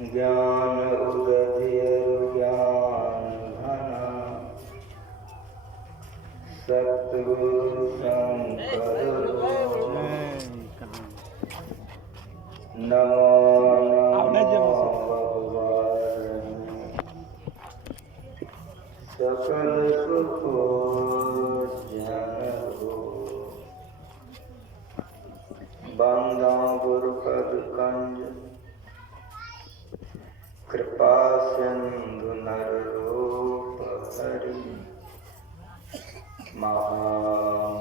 ज्ञान उदधिर ज्ञान घना सतगुरु शंकर नमो नमो भगवान सकल सुखो जन हो बंदा गुरुपद कंज कृपा सिंधु नर रूप हरि महामोहतम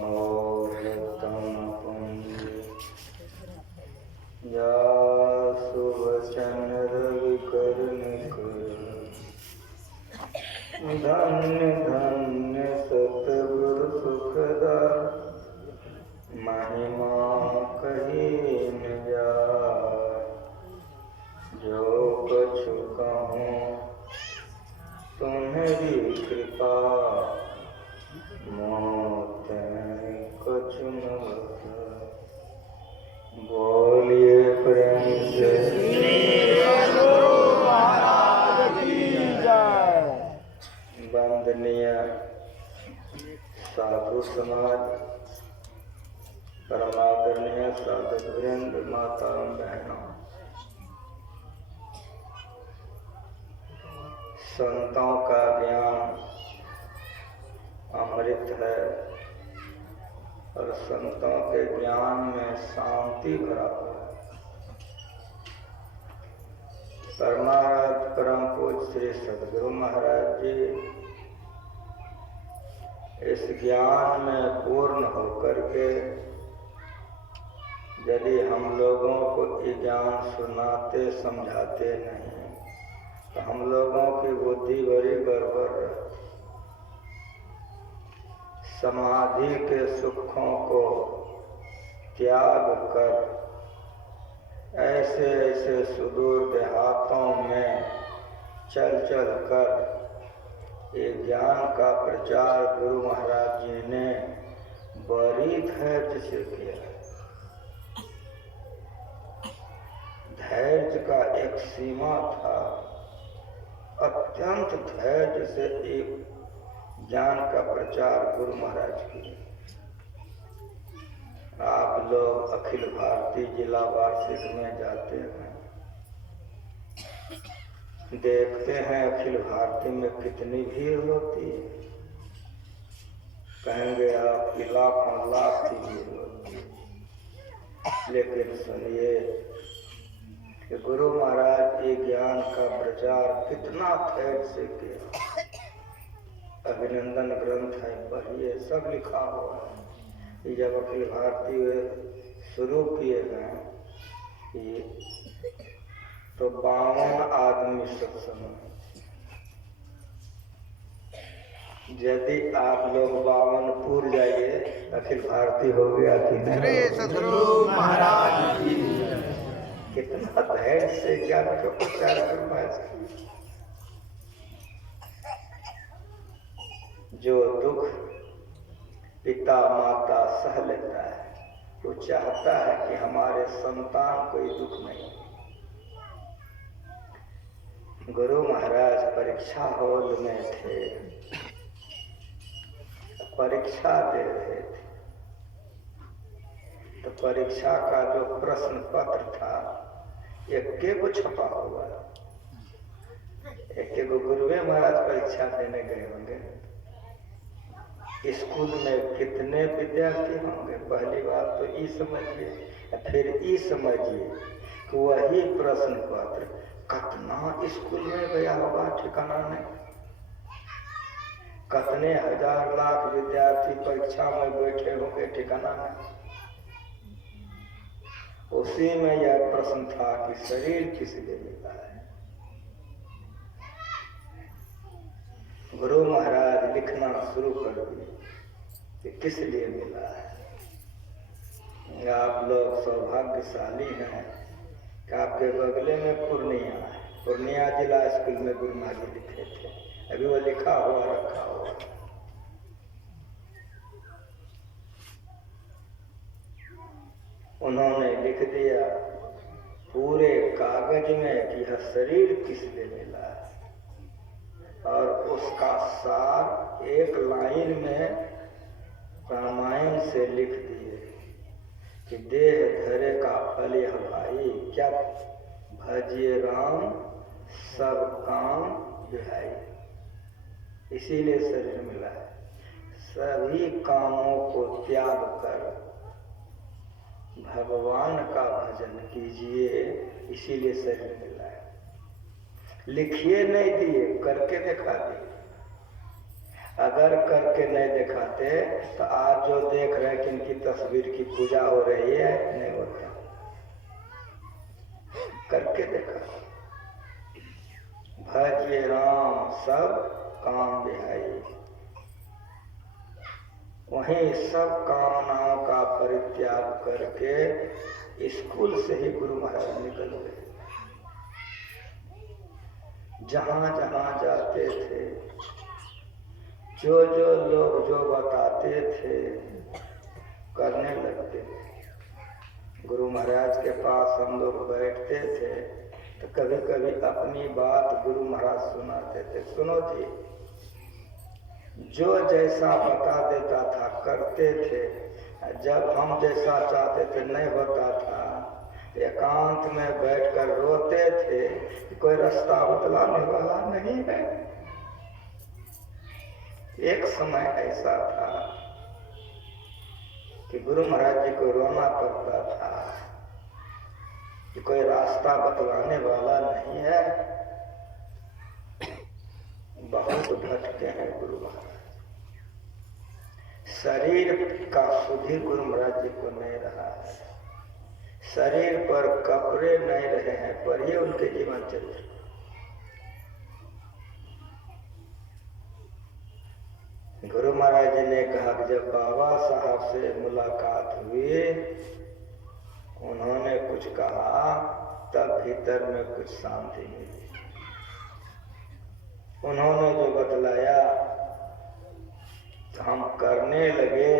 पुंज जासु वचन रवि कर धन्य धन्य सतगुरु सुखदा महिमा कही न जाय जो कछु कहूँ तुम्हारी कृपा मोते कछु न बता। बोलिए प्रेम से वंदनीय साधु समाज, परमादरणीय साधक वृंद, माता बहनों, संतों का ज्ञान अमृत है और संतों के ज्ञान में शांति भरा हुआ है। परमाराज परम पूज्य श्री सद्गुरु महाराज जी इस ज्ञान में पूर्ण होकर के यदि हम लोगों को ये ज्ञान सुनाते समझाते नहीं तो हम लोगों की बुद्धि बड़ी गड़बड़ रहती। समाधि के सुखों को त्याग कर ऐसे ऐसे सुदूर देहातों में चल चल कर ये ज्ञान का प्रचार गुरु महाराज जी ने बड़ी धैर्य से किया। धैर्य का एक सीमा था, अत्यंत धैर्य से एक ज्ञान का प्रचार गुरु महाराज किए। आप लोग अखिल भारतीय जिला वार्षिक में जाते हैं, देखते हैं अखिल भारतीय में कितनी भीड़ होती है। कहेंगे आपकी लाखों लाख की भीड़ होती है, लेकिन सुनिए कि गुरु महाराज ये ज्ञान का प्रचार कितना धैर्य से किया। अभिनंदन ग्रंथ है, पढ़िए, सब लिखा हुआ है। जब अखिल भारतीय शुरू किए गए तो 52 आदमी सत्संग। यदि आप लोग 52 पूर जाइए अखिल भारतीय हो गया कि नहीं? सद्गुरु महाराज जी कितना धैर्य से ज्ञान का प्रचार करना। जो दुख पिता माता सह लेता है वो चाहता है कि हमारे संतान कोई दुख नहीं। गुरु महाराज परीक्षा हॉल में थे, परीक्षा दे रहे थे, तो परीक्षा का जो प्रश्न पत्र था एक को छपा हुआ, एक गुरुवे महाराज परीक्षा देने गए होंगे। स्कूल में कितने विद्यार्थी होंगे? पहली बात तो ये समझिए, फिर ये समझिए कि वही प्रश्न पत्र कितना स्कूल में गया होगा ठिकाना नहीं। कितने हजार लाख विद्यार्थी परीक्षा में बैठे होंगे ठिकाना नहीं। उसी में यह प्रश्न था कि शरीर किस लिए मिला है। गुरु महाराज लिखना शुरू कर दिए कि किस लिए मिला है। आप लोग सौभाग्यशाली हैं कि आपके बगले में पूर्णिया है। पूर्णिया जिला स्कूल में गुरु महाराज लिखे थे, अभी वो लिखा हुआ रखा हुआ। उन्होंने लिख दिया पूरे कागज में कि यह शरीर किस लिए मिला है, और उसका सार एक लाइन में रामायण से लिख दिए कि देह धरे का फल यह भाई, क्या भजिए राम सब काम बिहाई। इसीलिए शरीर मिला है। सभी कामों को त्याग कर भगवान का भजन कीजिए, इसीलिए शरीर मिला है। लिखिए नहीं दिए, करके दिखा दिए। अगर करके नहीं दिखाते तो आज जो देख रहे हैं कि इनकी तस्वीर की पूजा हो रही है, नहीं होता। करके देखा। भजिए राम सब काम बिहाई। वहीं सब कामनाओं का परित्याग करके स्कूल से ही गुरु महाराज निकल गए। जहां जहां जाते थे, जो जो लोग जो बताते थे करने लगते थे। गुरु महाराज के पास हम लोग बैठते थे तो कभी कभी अपनी बात गुरु महाराज सुनाते थे। सुनो जी, जो जैसा बता देता था करते थे। जब हम जैसा चाहते थे नहीं होता था, एकांत में बैठकर रोते थे कि कोई रास्ता बतलाने वाला नहीं है। एक समय ऐसा था कि गुरु महाराज जी को रोना पड़ता था कि कोई रास्ता बतलाने वाला नहीं है। बहुत भटके हैं गुरु महाराज। शरीर का सुधि गुरु महाराज जी को नहीं रहा है। शरीर पर कपड़े नहीं रहे हैं, पर ये उनके जीवन चरित्र। गुरु महाराज जी ने कहा कि जब बाबा साहब से मुलाकात हुई, उन्होंने कुछ कहा, तब भीतर में कुछ शांति मिली। उन्होंने जो बतलाया तो हम करने लगे।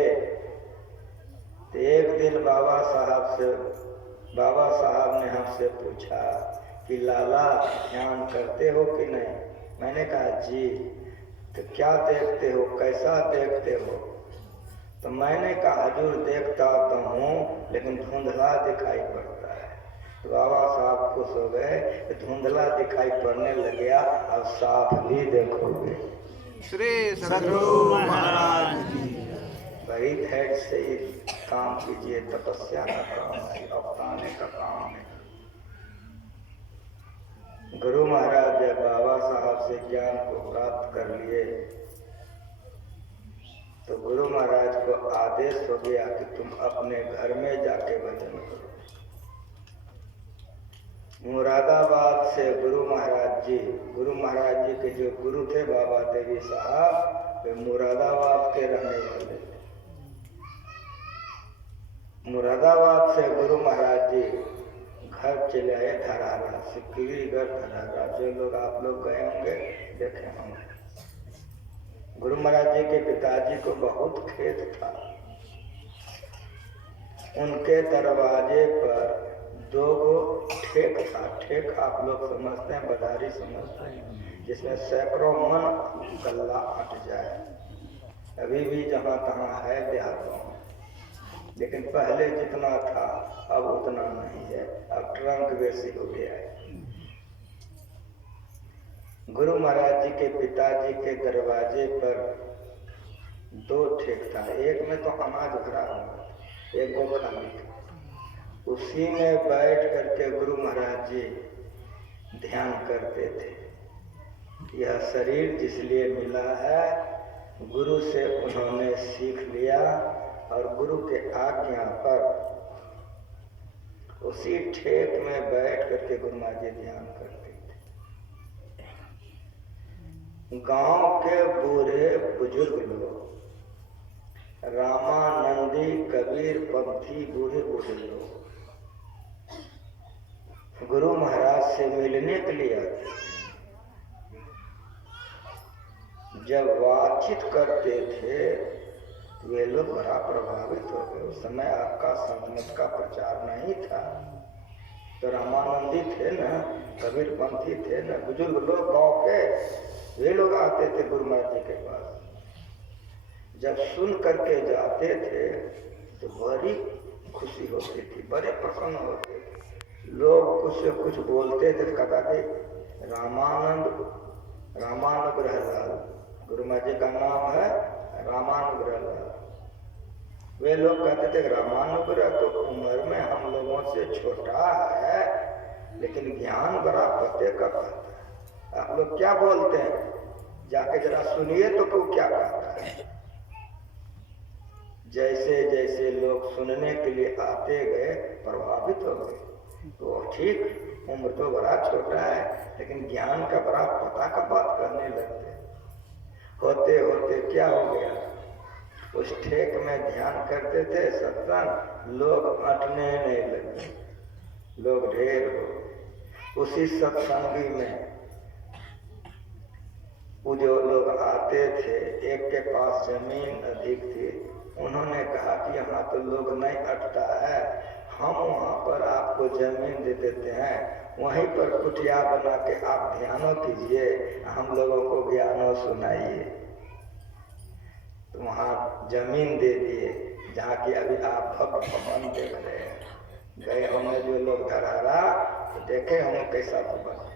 तो एक दिन बाबा साहब ने हमसे पूछा कि लाला ध्यान करते हो कि नहीं। मैंने कहा जी। तो क्या देखते हो, कैसा देखते हो? तो मैंने कहा हजूर देखता तो हूँ, लेकिन धुंधला दिखाई पड़ता है। तो बाबा साहब खुश हो गए कि धुंधला दिखाई पड़ने लग गया, अब साफ भी देखोगे। श्री सद्गुरु महाराज बड़ी धैर्य से काम कीजिए। तपस्या का काम है, अपनाने का काम है। गुरु महाराज जब बाबा साहब से ज्ञान को प्राप्त कर लिए तो गुरु महाराज को आदेश हो गया कि तुम अपने घर में जाके भजन करो। मुरादाबाद से गुरु महाराज जी के जो गुरु थे बाबा देवी साहब, वे मुरादाबाद के रहने वाले थे। मुरादाबाद से गुरु महाराज जी घर चले आए धरारा, सिकरीगढ़ धरारा। जो लोग आप लोग गए होंगे, देखे होंगे। गुरु महाराज जी के पिताजी को बहुत खेत था। उनके दरवाजे पर 2 ठेक था। ठेक आप लोग समझते हैं, बधारी समझते हैं, जिसमें सैकड़ों मन गल्ला अट जाए। अभी भी जहाँ तहाँ है देहातों में, लेकिन पहले जितना था अब उतना नहीं है। अब ट्रंक बेसी हो गया है। गुरु महाराज जी के पिताजी के दरवाजे पर 2 ठेक था। एक में तो अनाज भरा हुआ, एक वो खाली था। उसी में बैठ करके गुरु महाराज जी ध्यान करते थे। यह शरीर जिस लिए मिला है, गुरु से उन्होंने सीख लिया और गुरु के आज्ञा पर उसी ठेक में बैठ करके गुरु महाराज जी ध्यान करते थे। गांव के बूढ़े बुजुर्ग लोग, रामानंदी, कबीर पंथी बूढ़े लोग गुरु महाराज से मिलने के लिए आते। जब बातचीत करते थे वे लोग बड़ा प्रभावित हो गए। उस समय आपका संत मत का प्रचार नहीं था। तो रामानंदी थे ना, कबीर पंथी थे ना, बुजुर्ग लोग गाँव के, वे लोग आते थे गुरु महाराज जी के पास। जब सुन करके जाते थे तो बड़ी खुशी होती थी, बड़े प्रसन्न होते थे। लोग कुछ से कुछ बोलते थे, कहता थे रामानुग्रह लाल, गुरु महाराज जी का नाम है रामानुग्रह लाल। वे लोग कहते थे रामानुग्रह तो उम्र में हम लोगों से छोटा है, लेकिन ज्ञान बड़ा पते का कहता है। आप लोग क्या बोलते हैं, जाके जरा सुनिए तो वो क्या कहता है। जैसे जैसे लोग सुनने के लिए आते गए, प्रभावित हो गए। तो ठीक, उम्र तो बड़ा छोटा है, लेकिन ज्ञान का बड़ा पता का बात करने लगते। होते होते क्या हो गया, उस ठेक में ध्यान करते थे सत्संग, लोग अटने नहीं लगे, लोग ढेर हो। उसी सत्संगी में वो जो लोग आते थे, एक के पास जमीन अधिक थी, उन्होंने कहा कि यहाँ तो लोग नहीं अटता है, हम वहाँ पर आपको जमीन दे देते हैं, वहीं पर कुटिया बना के आप ध्यानो कीजिए, हम लोगों को ज्ञानो सुनाइए। तो वहाँ जमीन दे दिए, जहाँ की अभी आप भक्त भवन देख रहे हैं। गए होंगे जो लोग धरारा, तो देखे होंगे कैसा भवन।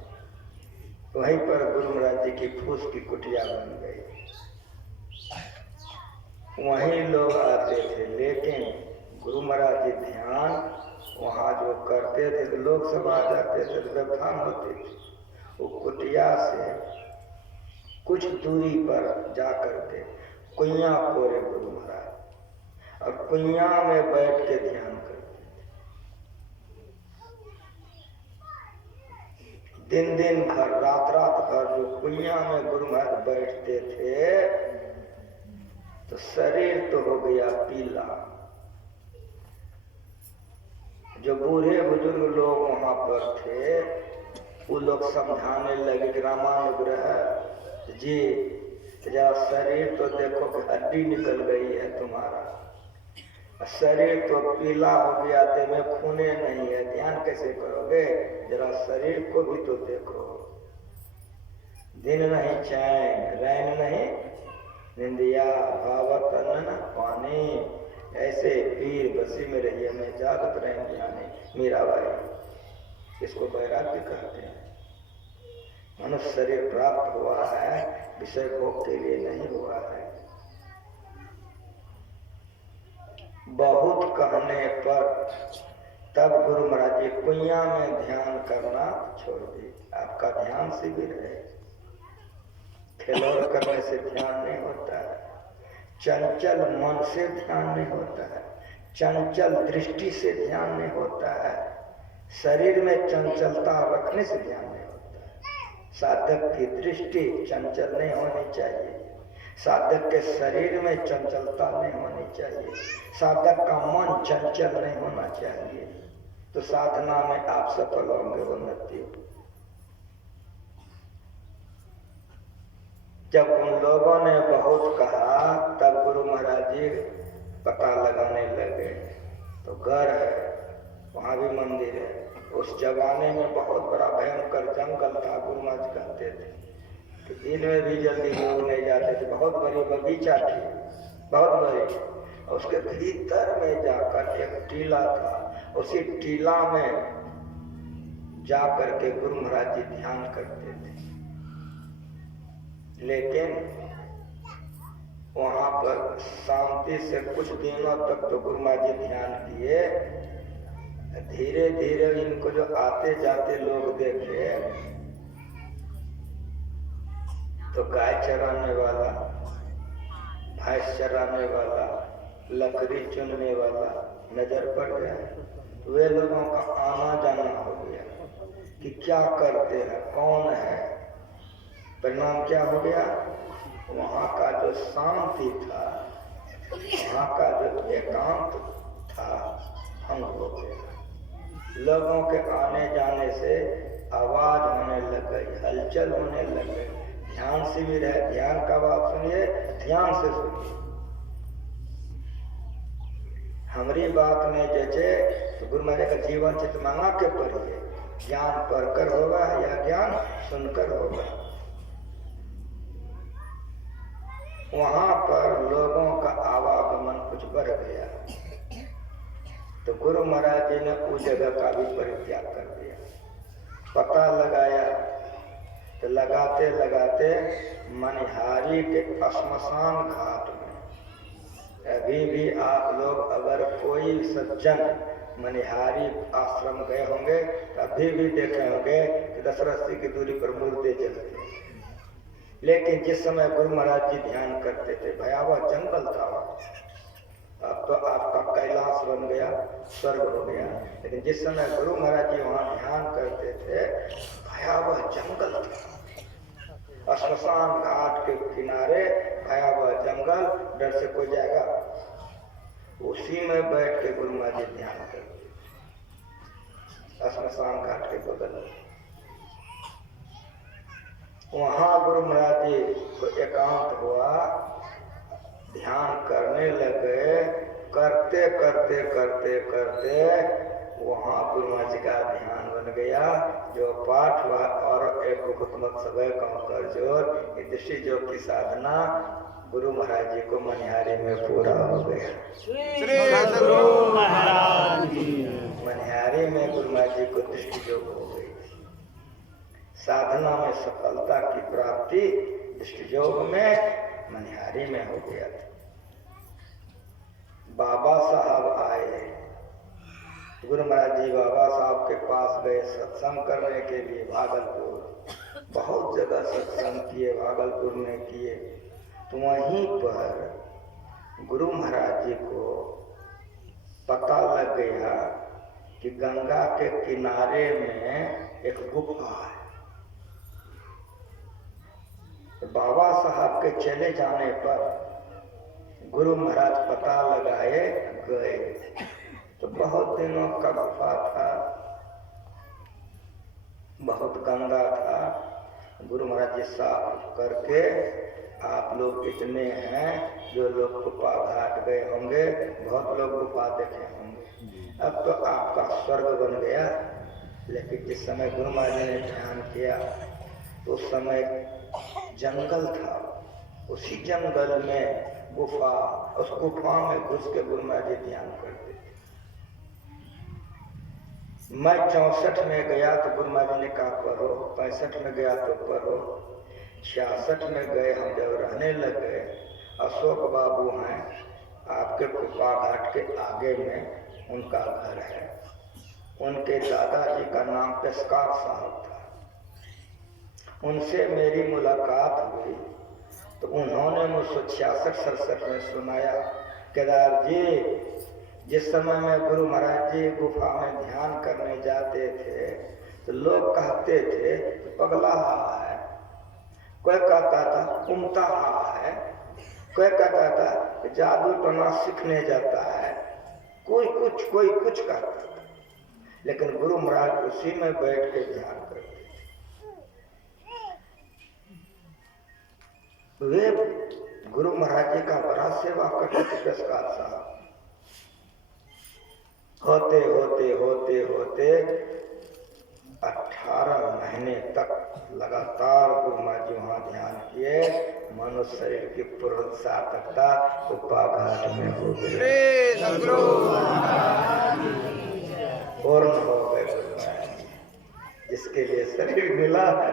वहीं पर गुरु महाराज जी की फूस की कुटिया बन गई। वहीं लोग आते थे, लेकिन गुरु महाराज जी ध्यान वहाँ जो करते थे तो लोग सब आ जाते थे, तो व्यवधान होती थी। वो कुटिया से कुछ दूरी पर जा करके कुइयाँ खोरे गुरु महाराज, और कुइयाँ में बैठ के ध्यान करते थे। दिन दिन भर, रात रात भर जो कुइयाँ में गुरु महाराज बैठते थे, तो शरीर तो हो गया पीला। जो बूढ़े बुजुर्ग लोग वहां पर थे, वो लोग समझाने लगे कि रामानुग्रह जी, जरा शरीर तो देखो कि हड्डी निकल गई है तुम्हारा, शरीर तो पीला हो गया, ते में खूने नहीं है, ध्यान कैसे करोगे, जरा शरीर को भी तो देखो। दिन नहीं चैन, रैन नहीं निंदिया, भावत अन्न पानी, ऐसे पीर बसी में रहिए मैं जागत रहेंगे आने। मीराबाई, इसको वैराग्य कहते हैं। मनुष्य शरीर प्राप्त हुआ है, विषय भोग के लिए नहीं हुआ है। बहुत कहने पर तब गुरु महाराज जी कुइयां में ध्यान करना छोड़ दिए। आपका ध्यान शिविर है, खिलौड़ करने से ध्यान नहीं होता है, चंचल मन से ध्यान नहीं होता है, चंचल दृष्टि से ध्यान नहीं होता है, शरीर में चंचलता रखने से ध्यान नहीं होता है। साधक की दृष्टि चंचल नहीं होनी चाहिए, साधक के शरीर में चंचलता नहीं होनी चाहिए, साधक का मन चंचल नहीं होना चाहिए, तो साधना में आप सफल होंगे, उन्नति होगी। जब उन लोगों ने बहुत कहा, तब गुरु महाराज जी पता लगाने लगे। तो घर है, वहाँ भी मंदिर है। उस जमाने में बहुत बड़ा भयंकर जंगल था, गुरु महाराज कहते थे कि दिन में भी जल्दी लोग नहीं जाते थे। बहुत बड़ी बगीचा थी, बहुत बड़ी। उसके भीतर में जाकर एक टीला था, उसी टीला में जाकर के गुरु महाराज जी ध्यान करते थे। लेकिन वहां पर शांति से कुछ दिनों तक तो गुरु महाराज जी ध्यान किए। धीरे धीरे इनको जो आते जाते लोग देखे, तो गाय चराने वाला, भैंस चराने वाला, लकड़ी चुनने वाला नजर पड़ गया। वे लोगों का आना जाना हो गया कि क्या करते हैं, कौन है। परिणाम क्या हो गया, वहाँ का जो शांति था, वहाँ का जो एकांत था, भंग हो गया। लोगों के आने जाने से आवाज होने लग गई, हलचल होने लग गई। ध्यान शिविर है, ध्यान का बात सुनिए, ध्यान से सुनिए। हमारी बात में जैसे तो गुरु महाराज का जीवन चित मंगा के पढ़िए, ज्ञान पढ़कर होगा या ज्ञान सुनकर होगा। वहां पर लोगों का आवागमन कुछ बढ़ गया, तो गुरु महाराज जी ने उस जगह का भी परित्याग कर दिया। पता लगाया तो लगाते लगाते मनिहारी के श्मशान घाट में अभी भी आप लोग अगर कोई सज्जन मनिहारी आश्रम गए होंगे तो अभी भी देखे होंगे कि 10 रस्सी की दूरी पर मुर्दे जलते। लेकिन जिस समय गुरु महाराज जी ध्यान करते थे भयावह जंगल था, अब तो आपका कैलाश बन गया, स्वर्ग हो गया। लेकिन जिस समय गुरु महाराज जी वहां ध्यान करते थे भयावह जंगल था, श्मशान घाट के किनारे भयावह जंगल, डर से कोई जाएगा। उसी में बैठ के गुरु महाराज जी ध्यान करते, श्मशान घाट के बगल में। वहां गुरु महाराज जी को एकांत हुआ, ध्यान करने लगे। करते करते करते करते वहां गुरु महाराज जी का ध्यान बन गया। जो पाठ हुआ और एक हुकूमत सबे कम कर जोर, ये दृष्टि जो की साधना गुरु महाराज जी को मनिहारी में पूरा हो गया। श्री सद्गुरु महाराज जी। मनिहारी में गुरु महाराज जी को दृष्टि योग हो गई। साधना में सफलता की प्राप्ति दृष्टि योग में मनिहारी में हो गया था। बाबा साहब आए, गुरु महाराज जी बाबा साहब के पास गए सत्संग करने के लिए भागलपुर। बहुत जगह सत्संग किए, भागलपुर में किए। तो वहीं पर गुरु महाराज जी को पता लग गया कि गंगा के किनारे में एक गुफा है। तो बाबा साहब के चले जाने पर गुरु महाराज पता लगाए गए। तो बहुत दिनों का गुफा था, बहुत गंदा था। गुरु महाराज जी साफ करके, आप लोग इतने हैं जो लोग गुफा घाट गए होंगे, बहुत लोग गुफा देखे होंगे। अब तो आपका स्वर्ग बन गया। लेकिन जिस समय गुरु महाराज जी ने ध्यान किया तो उस समय जंगल था, उसी जंगल में गुफा, उस गुफा में घुस के गुरु महाराज जी ध्यान करते थे। मैं 64 में गया तो गुरु महाराज जी ने कहा पढ़ो, 65 में गया तो पढ़ो, 66 में गए हम जब रहने लगे। अशोक बाबू हैं आपके गुफा घाट के आगे में, उनका घर है। उनके दादाजी का नाम पेशकार साहब था। उनसे मेरी मुलाकात हुई तो उन्होंने मुझसे 66-67 में सुनाया, केदार जी जिस समय में गुरु महाराज जी गुफा में ध्यान करने जाते थे तो लोग कहते थे कि पगला रहा है, कोई कहता था उमता रहा है, कोई कहता था कि जादू टोना सीखने जाता है, कोई कुछ कहता था। लेकिन गुरु महाराज उसी में बैठ के ध्यान करते थे। वे गुरु महाराज जी का बड़ा सेवा करते थे पेशकार साहब। होते होते होते होते 18 महीने तक लगातार गुरु महाराज जी वहां ध्यान किए। मनुष्य शरीर की पूर्ण सार्थकता गुफा घाट में हो गई। पूर्ण हो गए गुरु महाराज जी, जिसके लिए शरीर मिला है।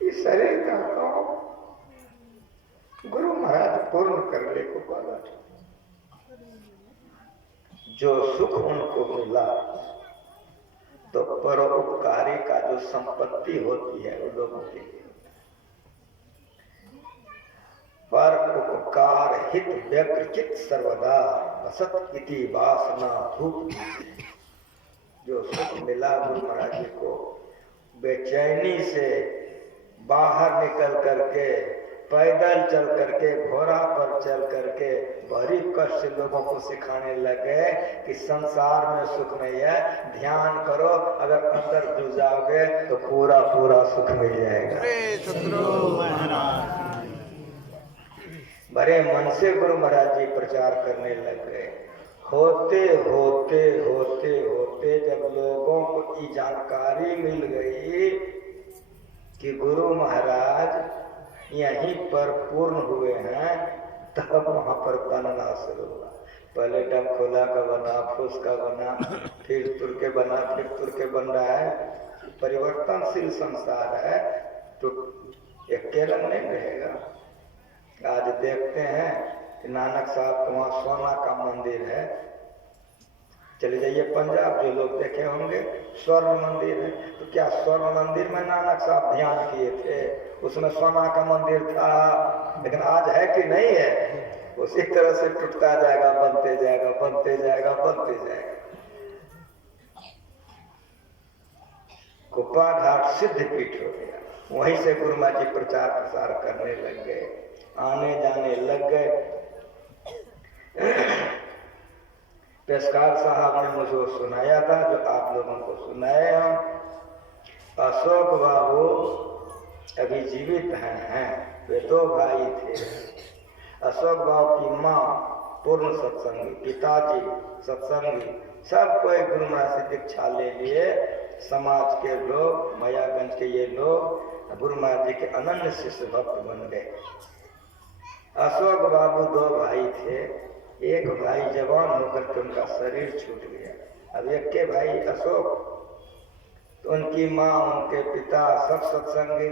इस शरीर का काम गुरु महाराज पूर्ण कर ले गुफा घाट। जो सुख उनको मिला तो परोपकारी का जो संपत्ति होती है वो लोगों के लिए, पर उपकार हित व्यकृचित सर्वदा असत इति वासना धूप। जो सुख मिला गुरु महाराज जी को, बेचैनी से बाहर निकल करके, पैदल चल करके, घोड़ा पर चल करके बड़ी कष्ट से लोगों को सिखाने लगे कि संसार में सुख नहीं है, ध्यान करो, अगर अंदर घुस जाओगे तो पूरा पूरा सुख मिल जाएगा। बड़े मन से गुरु महाराज जी प्रचार करने लग गए। होते होते होते होते जब लोगों को ये जानकारी मिल गई कि गुरु महाराज यहीं पर पूर्ण हुए हैं, तब वहां पर बनना शुरू हुआ। पहले डमखोला का बना, फूस का बना, फिर तुर्के बना, फिर तुर्के बन रहा है। परिवर्तनशील संसार है तो एक के रंग नहीं रहेगा। आज देखते हैं कि नानक साहब के वहाँ सोना का मंदिर है। चले जाइए पंजाब, जो लोग देखे होंगे स्वर्ण मंदिर है। तो क्या स्वर्ण मंदिर में नानक साहब ध्यान किए थे? उसमें सोना का मंदिर था, लेकिन आज है कि नहीं है? उसी तरह से टूटता जाएगा, बनते जाएगा, बनते जाएगा, बनते जाएगा। कुप्पा घाट सिद्ध पीठ हो गया। वहीं से गुरु महाराज जी प्रचार प्रसार करने लग गए, आने जाने लग गए। पेशकार साहब ने मुझे सुनाया था, जो आप लोगों को सुनाए हम। अशोक बाबू अभी जीवित हैं, वे 2 भाई थे। अशोक बाबू की माँ पूर्ण सत्संगी, पिताजी सत्संगी, सब कोई गुरु महाराज से दीक्षा ले लिए। समाज के लोग, मयागंज के ये लोग गुरु महाराज जी के अनन्य शिष्य भक्त बन गए। अशोक बाबू 2 भाई थे। एक भाई जवान होकर के उनका शरीर छूट गया। अब एक के भाई अशोक, तो उनकी माँ, उनके पिता सब सत्संगी।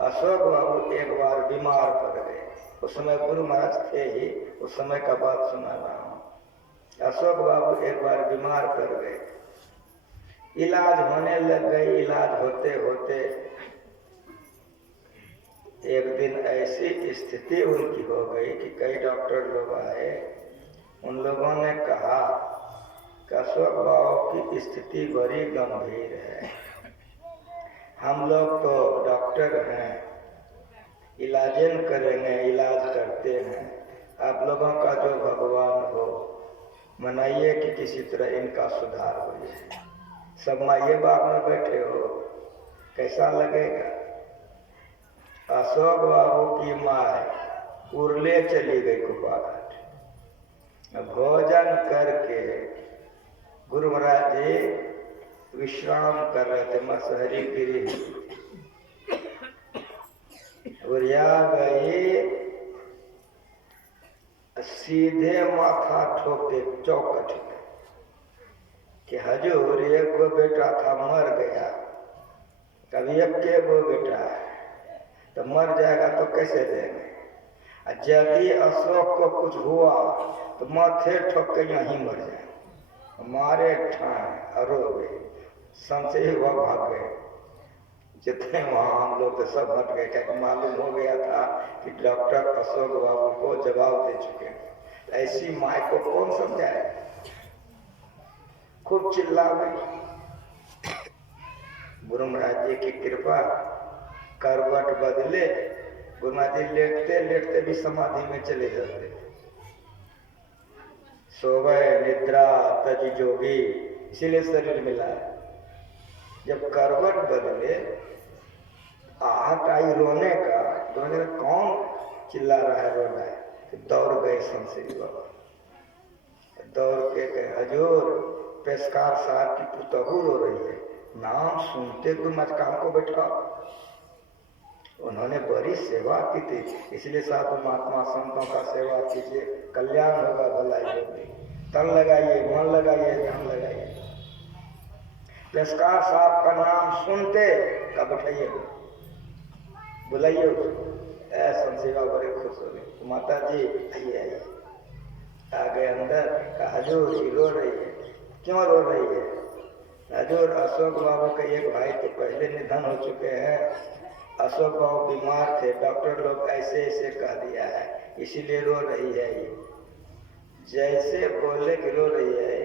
अशोक बाबू एक बार बीमार पड़ गए। उस समय गुरु महाराज थे ही, उस समय का बात सुना रहा हूँ। अशोक बाबू एक बार बीमार पड़ गए, इलाज होने लग गई। इलाज होते होते एक दिन ऐसी स्थिति उनकी हो गई कि कई डॉक्टर लोग आए। उन लोगों ने कहा कि अशोक बाबू की स्थिति बड़ी गंभीर है, हम लोग तो डॉक्टर हैं, इलाजन करेंगे, इलाज करते हैं, आप लोगों का जो भगवान हो, मनाइए कि किसी तरह इनका सुधार हो जाए। सब माइए बाप में बैठे हो, कैसा लगेगा? अशोक बाबू की माँ उर्ले चली गई कुप्पा घाट। भोजन करके गुरु महाराज जी विश्राम कर रहे थे, मसहरी गिरी उरिया गई, सीधे माथा ठोके चौकट में कि हजूर एक गो बेटा था मर गया, कभी एक के गो बेटा है तो मर जाएगा तो कैसे देंगे? यदि अशोक को कुछ हुआ तो माथे ठोक के यहीं मर जाए। मारे ठाए अरोगे, संशय हुआ, भाग गए। जितने वहाँ हम लोग तो सब हट गए, क्या मालूम हो गया था कि डॉक्टर अशोक बाबू को जवाब दे चुके हैं। ऐसी माँ को कौन समझाए? खूब चिल्ला गई। गुरु महाराज जी की कृपा, करवट बदले, गुरु महाराज जी लेटते लेटते भी समाधि में चले जाते। सोवे निद्रा तजी जोगी, इसीलिए शरीर मिला है। जब करवट बदले, आहट आई रोने का, तो कौन चिल्ला रहा है, रो रहा है? तो दौड़ गए शमशेरी बाबा, दौड़ के गए, हजूर पेशकार साहब की पुतहू रो रही है। नाम सुनते गुरु महाराज काम को बैठा। उन्होंने बड़ी सेवा की थी, इसलिए साधु महात्मा संतों का सेवा कीजिए, कल्याण होगा, भलाई होगी। तन लगाइए, मन लगाइए, ध्यान लगाइए। पेशकार साहब का नाम सुनते का बैठाइए, बुलाइए उसको। ऐसा सेवा बड़े खुश हो गए। तो माता जी आइए आइए, आ गए अंदर। कहा हजूर रो रही है, क्यों रो रही है? हजूर अशोक बाबू के एक भाई तो पहले निधन हो चुके हैं, अशोक बाबू बीमार थे, डॉक्टर लोग ऐसे ऐसे कह दिया है, इसीलिए रो रही है। ये जैसे बोले कि रो रही है,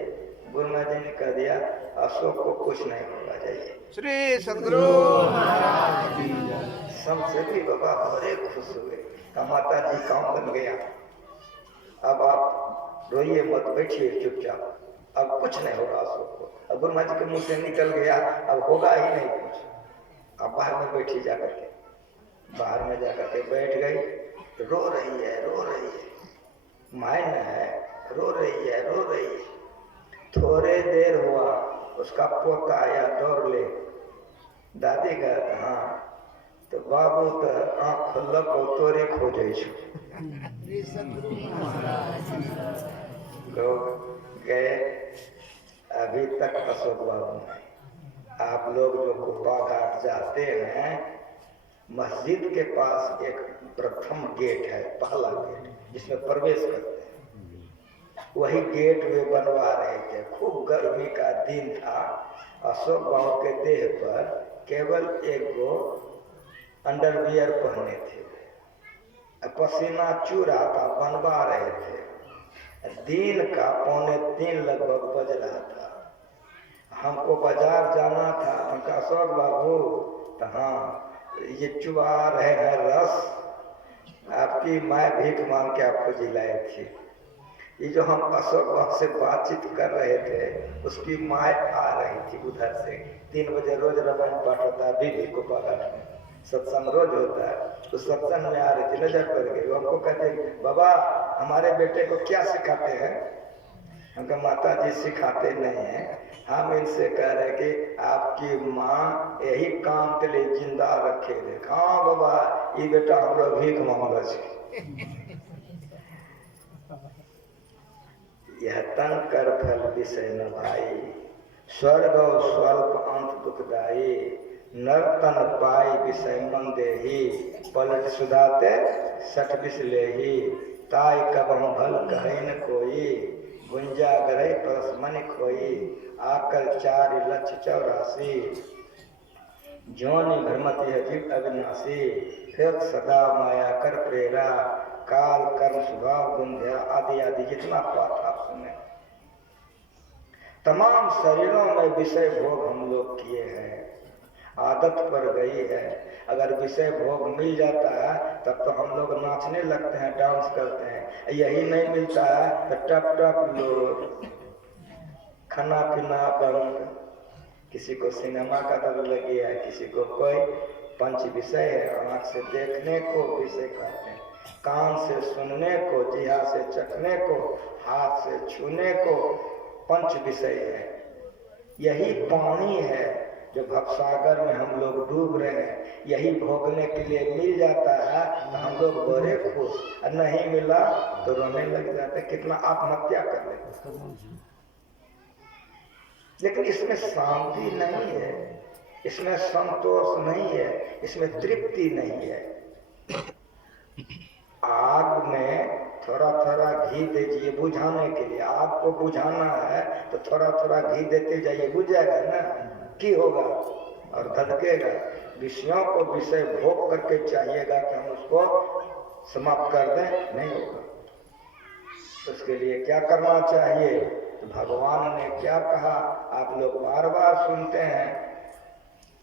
गुरु महाराज जी ने कह दिया अशोक को कुछ नहीं होगा, जाइए। श्री सद्गुरु महाराज की शमशेरी बाबा बड़े खुश हुए। माता जी काम बन गया, अब आप रोइए मत, बैठिए चुपचाप, अब कुछ नहीं होगा अशोक को। अब गुरु महाराज जी के मुंह से निकल गया, अब होगा ही नहीं कुछ। अब बाहर में बैठी जाकर के, बाहर में जाकर के बैठ गई, रो रही है, रो रही है। मायन है रो रही है रो रही है। थोड़े देर हुआ उसका पोता आया दौड़ ले, दादी कहता हाँ तो बाबू तो आँख खोलक तोरे खोजे छो। लोग गए, अभी तक अशोक बाबू नहीं। आप लोग जो कुप्पा घाट जाते हैं, मस्जिद के पास एक प्रथम गेट है, पहला गेट जिसमें प्रवेश करते हैं, वही गेट वे बनवा रहे थे। खूब गर्मी का दिन था। अशोक बाबू के देह पर केवल एक गो अंडरवियर पहने थे, पसीना चू रहा था, बनवा रहे थे। दिन का 2:45 लगभग बज रहा था। हमको बाजार जाना था। हमका अशोक बाबू तो हाँ ये चुबा रहे हैं रस, आपकी माँ भीख मांग के आपको जिलाई थी। ये जो हम अशोक बाबू से बातचीत कर रहे थे, उसकी माँ आ रही थी उधर से। 3 बजे रोज रामायण पाठ होता है बीबी को पागल में, सत्संग रोज होता है। उस सत्संग में आ रही थी, नजर पड़ गई। वो हमको कहते बाबा हमारे बेटे को क्या सिखाते हैं? हमको माता जी सिखाते नहीं है, हम इनसे कह रहे कि आपकी माँ यही काम के लिए जिंदा रखे थे। हाँ बाबा ये बेटा हम लोग भीख मांगल छे। यह तन कर फल विषय न भाई, स्वर्ग और स्वल्प अंत दुखदाई। नर तन पाई विषय मन देही, पलट सुधाते सठ बिस लेही। ताई कब हम भल कहे न कोई, गुंजा गरे परस मन खोई। आकर 4,84,000 जोनि भ्रमति है जीव अविनाशी। फिर सदा माया कर प्रेरा, काल कर्म स्वभाव गुंध्या आदि आदि जितना पाठ आप सुने। तमाम शरीरों में विषय भोग हम लोग किए हैं, आदत पड़ गई है। अगर विषय भोग मिल जाता है तब तो हम लोग नाचने लगते हैं, डांस करते हैं। यही नहीं मिलता है तो टप टप लोग खाना पीना बंद। किसी को सिनेमा का डर लग गया है, किसी को कोई पंच विषय है, आँख से देखने को विषय कहते हैं, कान से सुनने को, जिह्वा से चखने को, हाथ से छूने को पंच विषय है। यही पानी है जो भवसागर में हम लोग डूब रहे हैं। यही भोगने के लिए मिल जाता है तो हम लोग बड़े खुश, और नहीं मिला तो रोने लग जाते, कितना आत्महत्या कर लेते। लेकिन इसमें शांति नहीं है, इसमें संतोष नहीं है, इसमें तृप्ति नहीं है। आग में थोड़ा थोड़ा घी दीजिए बुझाने के लिए। आग को बुझाना है तो थोड़ा थोड़ा घी देते जाइए, बुझ जाएगा ना, की होगा और धधकेगा। विषयों को विषय भोग करके चाहिएगा कि हम उसको समाप्त कर दें, नहीं होगा। उसके लिए क्या करना चाहिए? तो भगवान ने क्या कहा आप लोग बार बार सुनते हैं,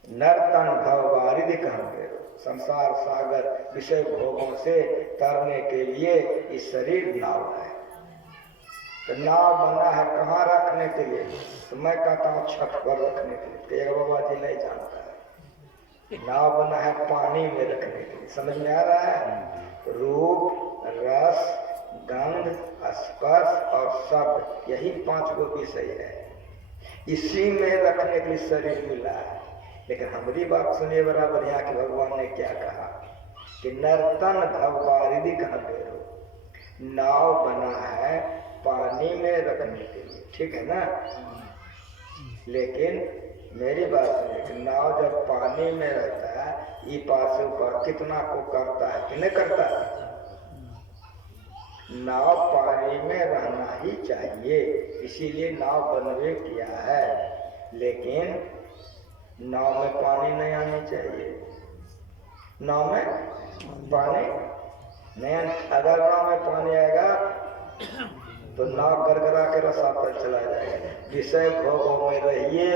नर तन भव वारिधि कहते। संसार सागर विषय भोगों से तरने के लिए इस शरीर नाव है। तो नाव बना है कहाँ रखने के लिए? तो मैं कहता हूँ छत पर रखने के लिए। बाबा जी नहीं जानता है। नाव बना है पानी में रखने के लिए। समझ में आ रहा है? रूप, रस, गंध, स्पर्श और शब्द, यही 5 गो विषय है। इसी में रखने के लिए शरीर मिला है। लेकिन हमारी बात सुनिए बराबर, यहाँ के भगवान ने क्या कहा कि नर्तन भववारिधि कहाँ पे हो, नाव बना है पानी में रखने के लिए, ठीक है ना। लेकिन मेरी बात सुनिए कि नाव जब पानी में रहता है, ये पास ऊपर कितना को करता है कि नहीं करता है? नाव पानी में रहना ही चाहिए, इसीलिए नाव बनवे किया है। लेकिन नाव में पानी नहीं आनी चाहिए। नाव में पानी नहीं, अगर नाव में पानी आएगा तो नाव गरगरा के रसा पर चला जाएगा। विषय भोगों में रहिए,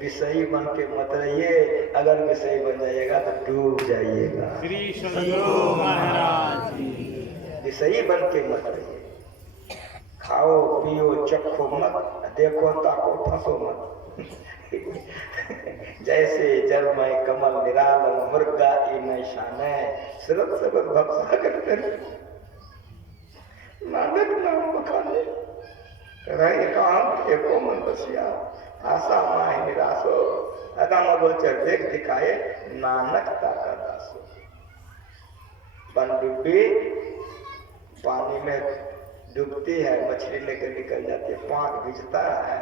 विषयी बन के मत रहिए। अगर विषयी बन जाइएगा तो डूब जाइएगा। श्री सद्गुरु महाराज विषयी बन के मत रहिए। खाओ पियो चखो मत, देखो ताको फंसो मत। जैसे जलमय कमल निरालम मुर्गा ई निशान है, सिरत सबक भक्सा करते। नानक नाम बखाने रही एकांत एको मन बसिया आशा माहि निराशो अगम गोचर देख दिखाए नानकता का दासो। पनडुब्बी पानी में डूबती है, मछली लेकर निकल जाती है, पांख भिजता है।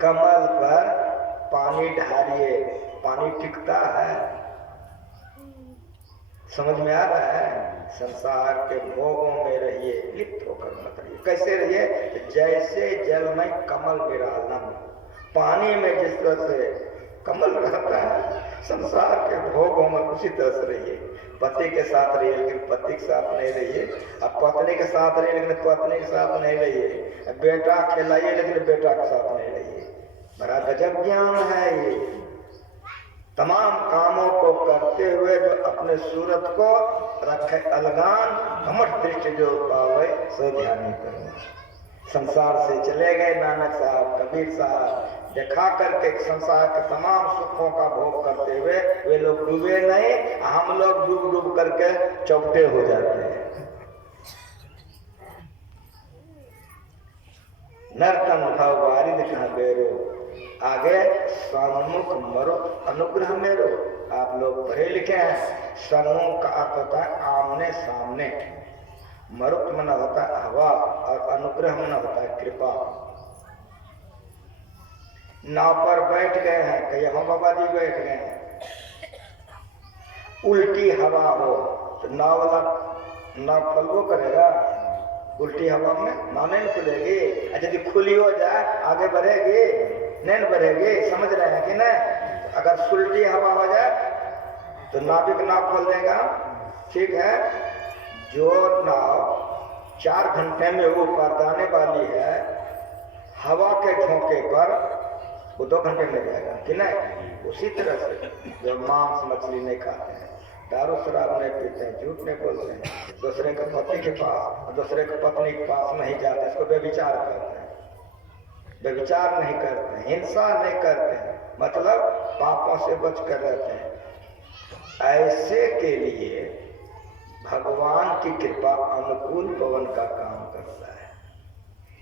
कमल पर पानी ढालिए, पानी टिकता है। समझ में आ रहा है? संसार के भोगों में रहिए, लिप्त होकर मत रहिए। कैसे रहिए? जैसे जल में कमल विराजमान, पानी में जिस तरह से कमल रहता है, संसार के भोगों में उसी तरह से रहिए। पति के साथ रहिए लेकिन पति के साथ नहीं रहिए, अब पत्नी के साथ रहिए लेकिन पत्नी के साथ नहीं रहिए, बेटा खिलाइए लेकिन बेटा के साथ नहीं रहिए। बड़ा गजब ज्ञान है ये। तमाम कामों को करते हुए जो अपने सूरत को रखे अलगान, घमट दृष्टि जो पावे सो ध्यान नहीं करना। संसार से चले गए नानक साहब, कबीर साहब, देखा करके संसार के तमाम सुखों का भोग करते हुए वे लोग डूबे नहीं, हम लोग डूब डूब करके चौपटे हो जाते हैं। नर्तन भाव वारिद कहाँ बेरो, आगे सन्मुख मरो अनुग्रह मेरो। आप लोग पढ़े लिखे हैं। सन्मुख का अर्थ होता है आमने सामने, मरुत मना होता है हवा और अनुग्रह मना होता है कृपा। नाव पर बैठ गए हैं, कहीं हम बाबा जी बैठ गए हैं, उल्टी हवा हो तो नाव वाला नाव फलवो करेगा? उल्टी हवा में माने नहीं खुलेगी। यदि खुली हो जाए आगे बढ़ेगी? नहीं बढ़ेगी। समझ रहे हैं कि नहीं? अगर सुलटी हवा हो जाए तो नाविक नाव खोल देगा। ठीक है, जो नाव 4 घंटे में ऊपर जाने वाली है, हवा के झोंके पर वो 2 घंटे में जाएगा कि नहीं? उसी तरह से जो मांस मछली नहीं खाते हैं, दारू शराब नहीं पीते हैं, झूठ नहीं बोलते हैं, दूसरे के पति के पास दूसरे के पत्नी के पास नहीं जाते, इसको बेविचार करते हैं। बेविचार नहीं करते हैं, हिंसा नहीं करते हैं, मतलब पापों से बच कर रहते हैं। ऐसे के लिए भगवान की कृपा अनुकूल पवन का काम करता है।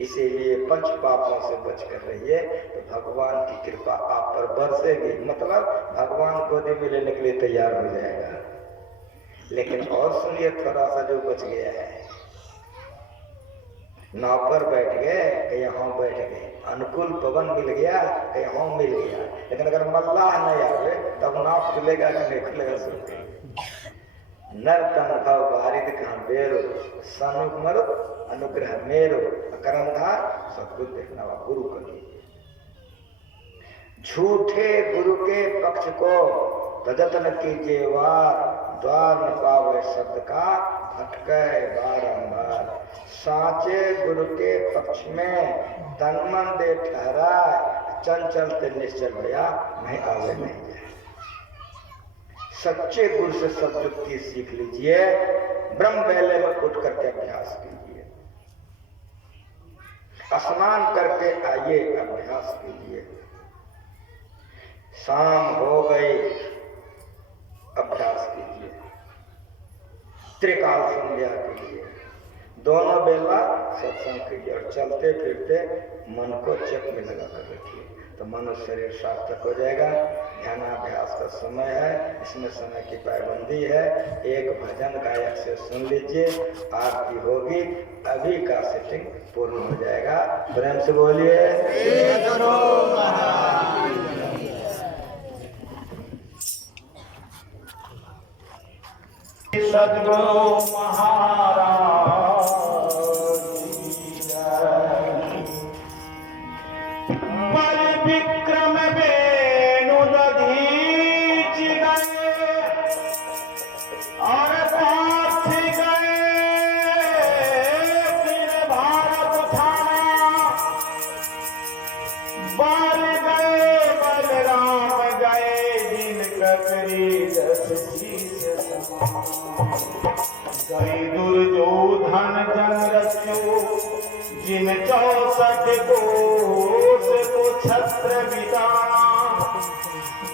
इसीलिए पंच पापों से बच कर रहिए तो भगवान की कृपा आप पर बरसेगी। मतलब भगवान गोदी में लेने के लिए तैयार हो जाएगा। लेकिन और सुनिए थोड़ा सा जो बच गया है, नाव पर बैठ गए, कहीं हम बैठ गए, अनुकूल पवन मिल गया, कहीं हम मिल गया, लेकिन अगर मल्लाह नहीं आवे तब नाव खुलेगा कि नहीं खुलेगा? सुनते नर्तन भाव बारिद कहाँ बेरो, सनुक मरो अनुग्रह मेरो, करमधार सदगुरु देखना वा गुरु करिए। झूठे गुरु के पक्ष को तजतन कीजिए वार, द्वार न पावे शब्द का भटके बारंबार। साचे गुरु के पक्ष में तन मन दे ठहरा, चंचल ते निश्चल भया नहीं आवे नहीं जाए। सच्चे गुरु से सद्युक्ति सीख लीजिए, ब्रह्म वेले में उठ करके अभ्यास कीजिए, स्नान करके आइए अभ्यास कीजिए। शाम हो गई अभ्यास कीजिए, त्रिकाल संध्या कीजिए, दोनों बेला सत्संग कीजिए और चलते फिरते मन को चक में लगा कर रखिए तो मन और शरीर सार्थक हो जाएगा। ध्यानाभ्यास का समय है, इसमें समय की पाबंदी है। एक भजन गायक से सुन लीजिए, आरती होगी, अभी का सेटिंग पूर्ण हो जाएगा। प्रेम से बोलिए सद्गुरु महाराज बल विक्रम वेणु दधीच गए और पार्थ गए फिर भारत उठाना। बाल गए बलराम गए जिन ककरी दस गई दुर्योधन जन रचो जिन 64 कोस को छत्र विदाना।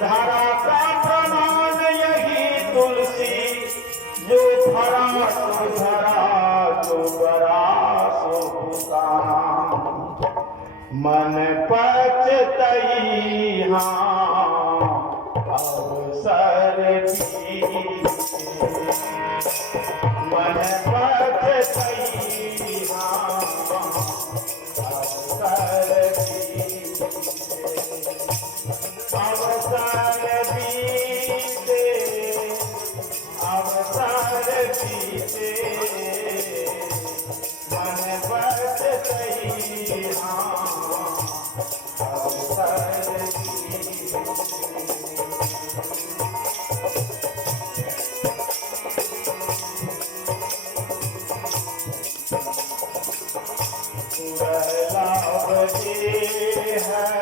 धरा का प्रमाण यही तुलसी जो धरा सो धरा मन पचतई हाँ अवसर बीते। मन पचतई हाँ अवसर बीते। अवसर बीते अवसर बीते मन बचतई हाँ अवसर बीते। बजे है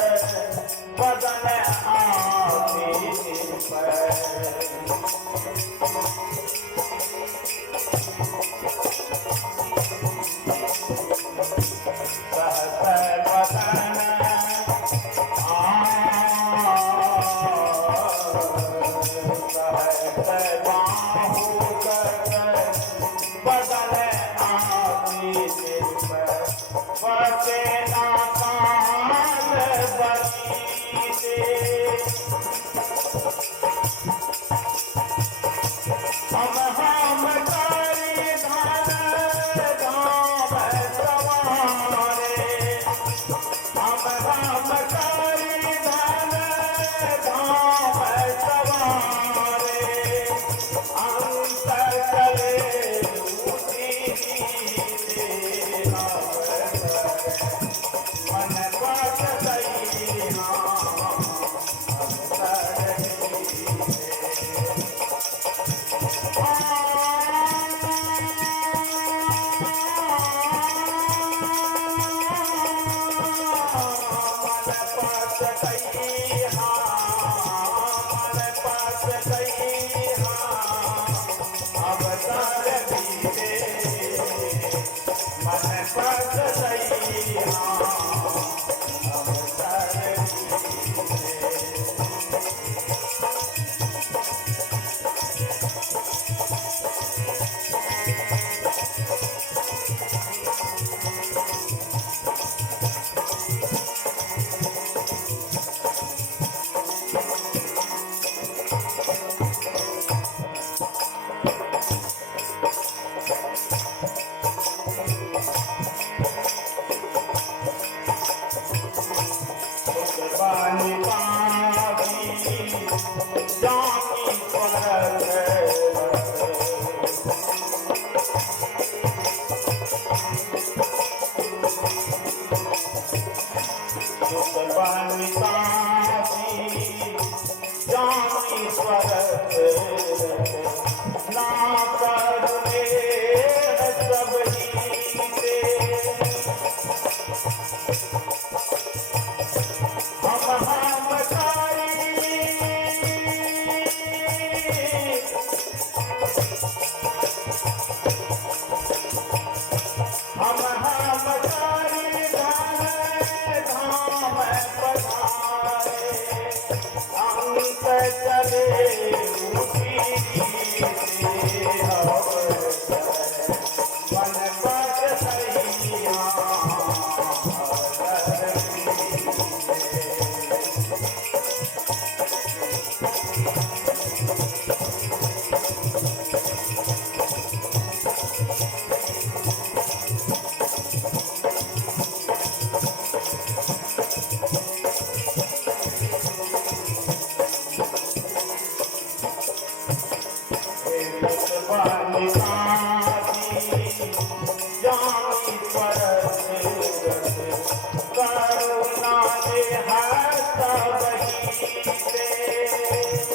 पानी हरि पद जानी पर जानी परस करुणा दे हस्त वही दे